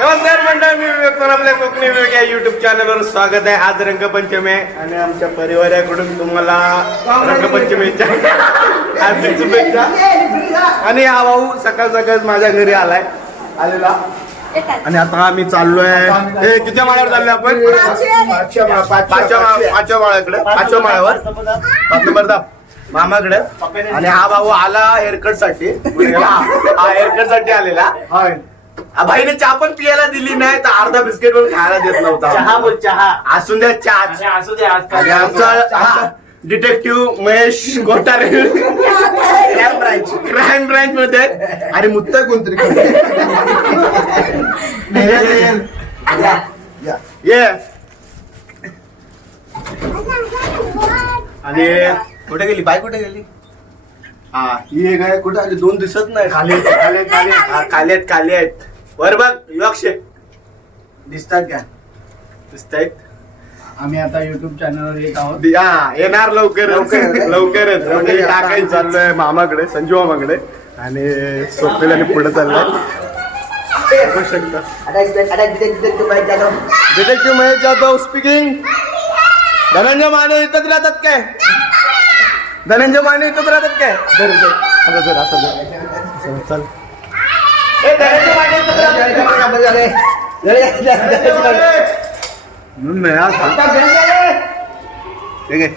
नमस्कार मंडळ, मी विवेक आपल्या कोकणी विवेक या युट्यूब चॅनलवर स्वागत आहे. आज रंगपंचमी आहे आणि आमच्या परिवाराकडून तुम्हाला रंगपंचमीच्या हार्दिक शुभेच्छा. आणि हा भाऊ सकाळ सकाळ माझ्या घरी आलेला आणि आता आम्ही चाललोय किती माळ्यावर चाललोय आपण? पाचव्या माळ्यावर 5 नंबर दाब मामाकडे. आणि हा भाऊ आला हेअरकट साठी, हा हेअरकट साठी आलेला. भाईने चहा पण पियाला दिली नाही तर अर्धा बिस्किट पण खायला देत नव्हता. चहा बोल, चहा असू द्या चहा असू दे. आज आणि आमचा detective Mahesh Kothare crime branch मध्ये. अरे मुत्ता कोणतरी ये. आणि कुठे गेली बाई, कुठे गेली? हा ही एक आहे. कुठे आली? 2 दिसत नाही. खाली आहेत वर बघ. योक्ष दिसतात का? दिसतायत. आम्ही आता युट्यूब चॅनलवर येत आहोत. हा येणार लवकरच. टाकायचं चाललंय मामाकडे, संजू मामाकडे. आणि स्वप्नील पुढे चाललंय. बघू शकता डिटेक्टिव्ह महेश जाधव स्पीकिंग. धनंजय माने इथंच राहतात काय? धनंजय माने इथंच राहतात काय? चल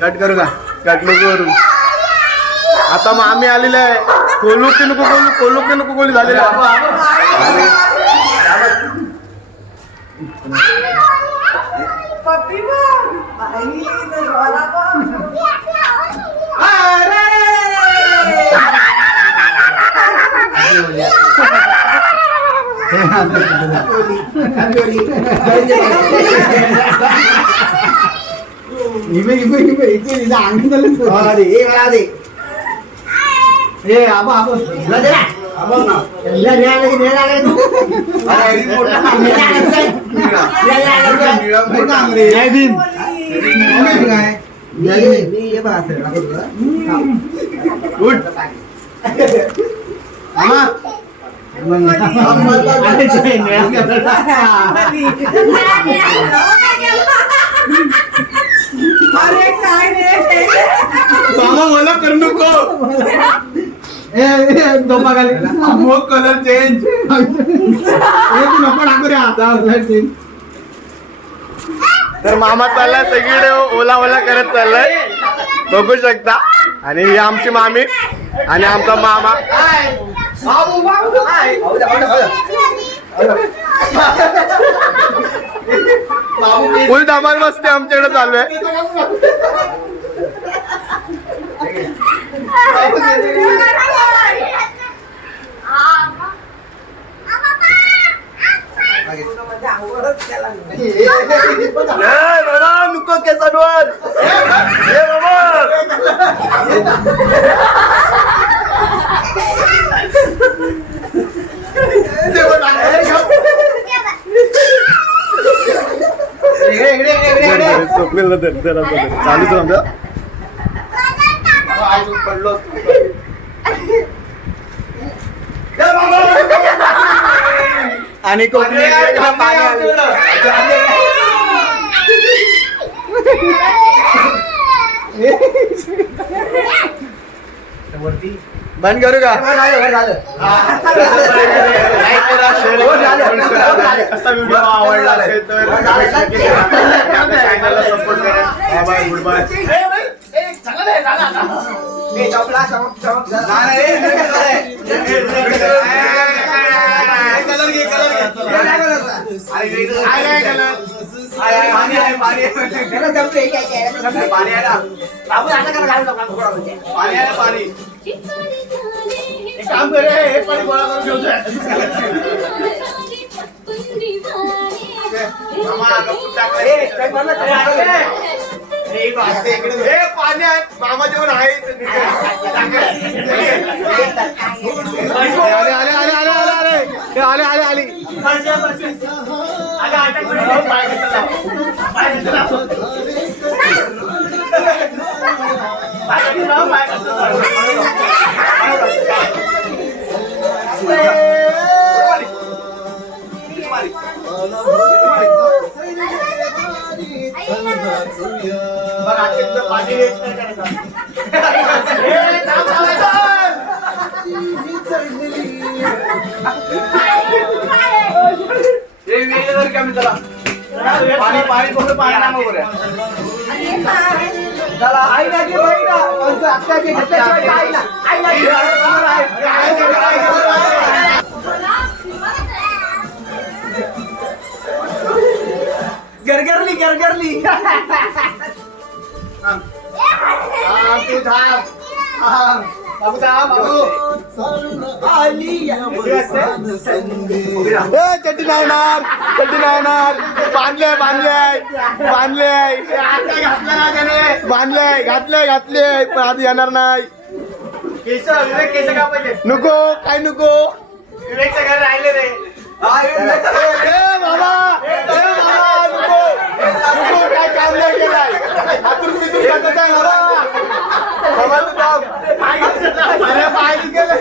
कट करू का? कट नको करू. आता मग आम्ही आलेलो आहे. कोलू की नको कोली झालेला. मला करू नको. कलर चेंज तर मामा चाललाय सगळीकडे ओला करत चाललाय, बघू शकता. आणि ही आमची मामी आणि आमचा मामा. फुल धमाल मस्ती आमच्याकडे चालू आहे. नुको केसांवर चालू आमच्या पडलो. आणि कोकणी बंद करू का? कसा व्हिडिओ आवडला असेल तर चॅनलला सपोर्ट करा. Bye bye, good bye. काम करे हे पाणी गोळा करून घेऊ. पाण्यात मामा जेवण आहे. पाणी पाणी थोडं पाणी आणा बरं. चला आई ना की बाई ना आत्ता की घेतल्याशिवाय आई ना आई ना गरगरली गरगरली तू थांब बाबू थांब बाबू चड्डी नाही येणार चड्डी नाही येणार बांधले बांधले बांधले बांधले घातले घातले पण आधी येणार नाही केस विवेक केस का पाहिजे नको काय नको विवेकच्या घरी राहिले रे बाबा नको नको काय काम नाही केलाय हातून पितून टाकत आहे बाबा तू थांब अरे पाहिजे गेलं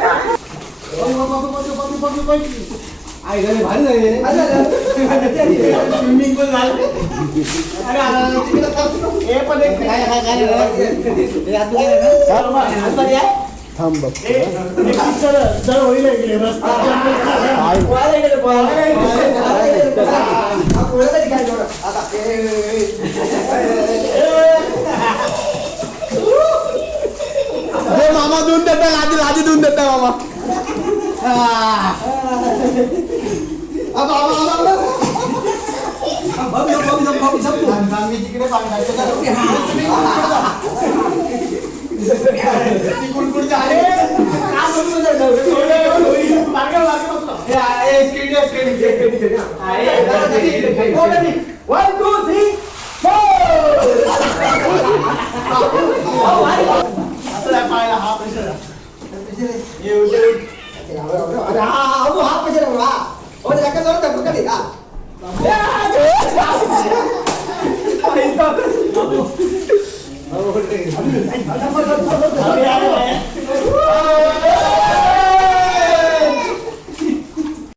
आई घरी भारी झाली स्विमिंग पूल झालं हे पण एक थांब बघ जर होईल गेले मामा देऊन देता लादी लादी देऊन देता मामा